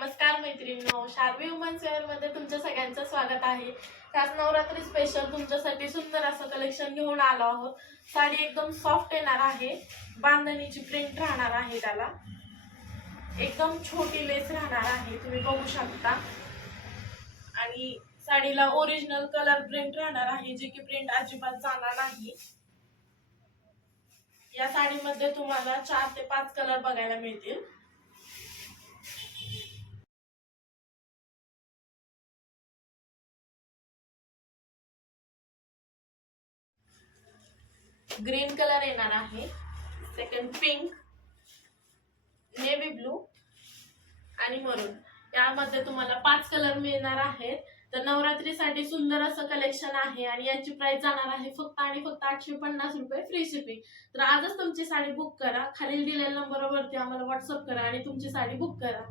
नमस्कार मैत्रिणींनो, Sharvi women's wear मध्ये तुमच्या सगळ्यांचं स्वागत आहे। त्याच नवरात्री स्पेशल तुमच्यासाठी सुंदर असं कलेक्शन घेऊन आलो आहोत। साडी एकदम सॉफ्ट येणार आहे, बांधणीची प्रिंट राहणार आहे, त्याला एकदम छोटी लेस राहणार आहे, तुम्ही बघू शकता। आणि साडीला ओरिजिनल कलर प्रिंट राहणार आहे, जी की प्रिंट अजिबात जाणार नाही। या साडीमध्ये तुम्हाला 4 ते 5 कलर बघायला मिळतील। ग्रीन कलर येणार आहे, सेकंड पिंक, नेव्ही ब्लू आणि मरून। यामध्ये तुम्हाला 5 कलर मिळणार आहेत। तर नवरात्रीसाठी सुंदर असं कलेक्शन आहे आणि याची प्राइस जाणार आहे फक्त आणि फक्त 850 रुपये फ्री शिपिंग। तर आजच तुमची साडी बुक करा, खालील दिलेल्या नंबरवरती आम्हाला व्हॉट्सअप करा आणि तुमची साडी बुक करा।